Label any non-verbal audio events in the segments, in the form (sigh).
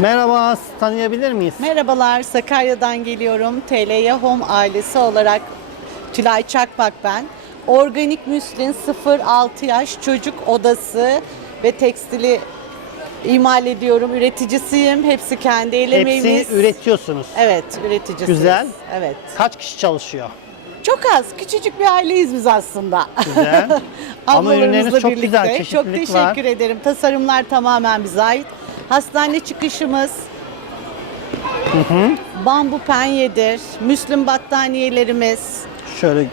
Merhaba, tanıyabilir miyiz? Merhabalar, Sakarya'dan geliyorum. TLY Home ailesi olarak Tülay Çakmak ben. Organik müslin 0-6 yaş çocuk odası ve tekstili imal ediyorum. Üreticisiyim. Hepsi kendi el emeğimiz. Hepsini üretiyorsunuz. Evet, üreticisiyiz. Güzel. Evet. Kaç kişi çalışıyor? Çok az, küçücük bir aileyiz biz aslında. Güzel. (laughs) Ama ürünleriniz çok birlikte. güzel, Çok çeşitlilik teşekkür var. ederim. Tasarımlar tamamen bize ait. Hastane çıkışımız bambu penyedir. Müslüm battaniyelerimiz. Şöyle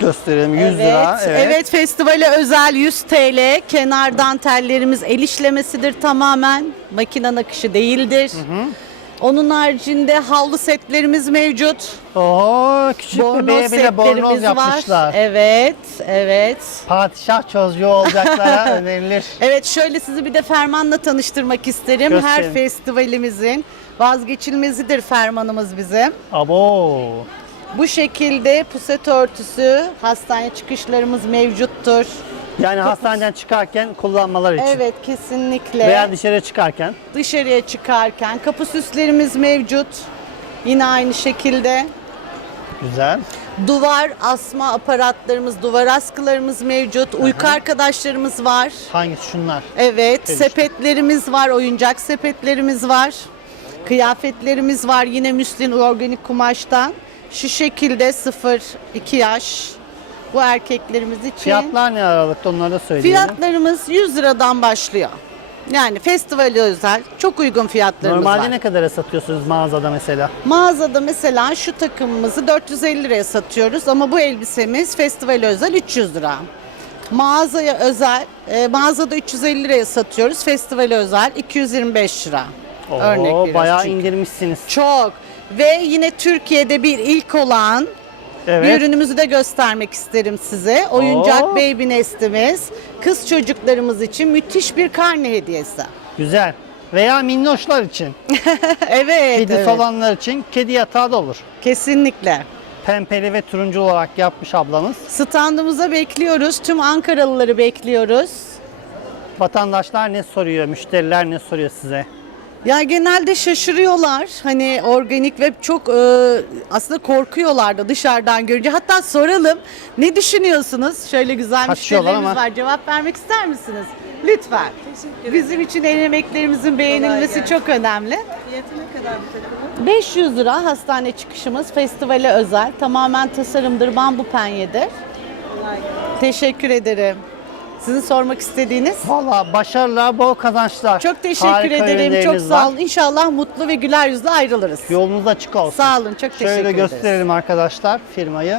gösterelim 100 evet, lira. evet. festivale özel 100 TL. Kenar dantellerimiz el işlemesidir tamamen. Makine nakışı değildir. Onun haricinde havlu setlerimiz mevcut. Oho, küçük bebeğe bile bornoz yapmışlar. var. Evet, evet. Padişah çocuğu olacaklara (laughs) önerilir. Evet şöyle sizi bir de fermanla tanıştırmak isterim. Gösterin. Her festivalimizin vazgeçilmezidir fermanımız bizim. Abo. Bu şekilde puset örtüsü hastane çıkışlarımız mevcuttur. Yani hastaneden çıkarken kullanmalar için. Evet kesinlikle. Veya dışarı çıkarken. Dışarıya çıkarken kapı süslerimiz mevcut. Yine aynı şekilde. Güzel. Duvar asma aparatlarımız, duvar askılarımız mevcut. Uyku arkadaşlarımız var. Hangisi şunlar? Evet, Evet. sepetlerimiz var, oyuncak sepetlerimiz var. Kıyafetlerimiz var yine müslin organik kumaştan. Şu şekilde 0-2 yaş bu erkeklerimiz için. Fiyatlar ne aralıkta onları da söyleyelim. Fiyatlarımız 100 liradan başlıyor. Yani festivale özel çok uygun fiyatlarımız Normalde var. ne kadara satıyorsunuz mağazada mesela? Mağazada mesela şu takımımızı 450 liraya satıyoruz ama bu elbisemiz festivale özel 300 lira. Mağazaya özel, e, mağazada 350 liraya satıyoruz, festivale özel 225 lira. Örnek Oo, veriyoruz bayağı çünkü. indirmişsiniz. Çok. Ve yine Türkiye'de bir ilk olan bir Evet. ürünümüzü de göstermek isterim size. Oyuncak Oo. baby nestimiz. Kız çocuklarımız için müthiş bir karne hediyesi. Güzel. Veya minnoşlar için. (laughs) evet, Kedisi evet. olanlar için kedi yatağı da olur. Kesinlikle. Pembeli ve turuncu olarak yapmış ablamız. Standımıza bekliyoruz. Tüm Ankaralıları bekliyoruz. Vatandaşlar ne soruyor, müşteriler ne soruyor size? Ya genelde şaşırıyorlar. Hani organik ve çok e, aslında korkuyorlar da dışarıdan görünce. Hatta soralım. Ne düşünüyorsunuz? Şöyle güzel Kaçıyorlar müşterilerimiz ama. var. Cevap vermek ister misiniz? Lütfen. Bizim için el emeklerimizin beğenilmesi çok önemli. Fiyatı ne kadar bu takımın? 500 lira hastane çıkışımız festivale özel. Tamamen tasarımdır, bambu penyedir. Kolay gelsin. Teşekkür ederim. Sizin sormak istediğiniz? Valla başarılar, bol kazançlar. Çok teşekkür Harika ederim. Çok sağ var. olun. İnşallah mutlu ve güler yüzle ayrılırız. Yolunuz açık olsun. Sağ olun. Çok teşekkür Şöyle ederiz. gösterelim arkadaşlar firmayı.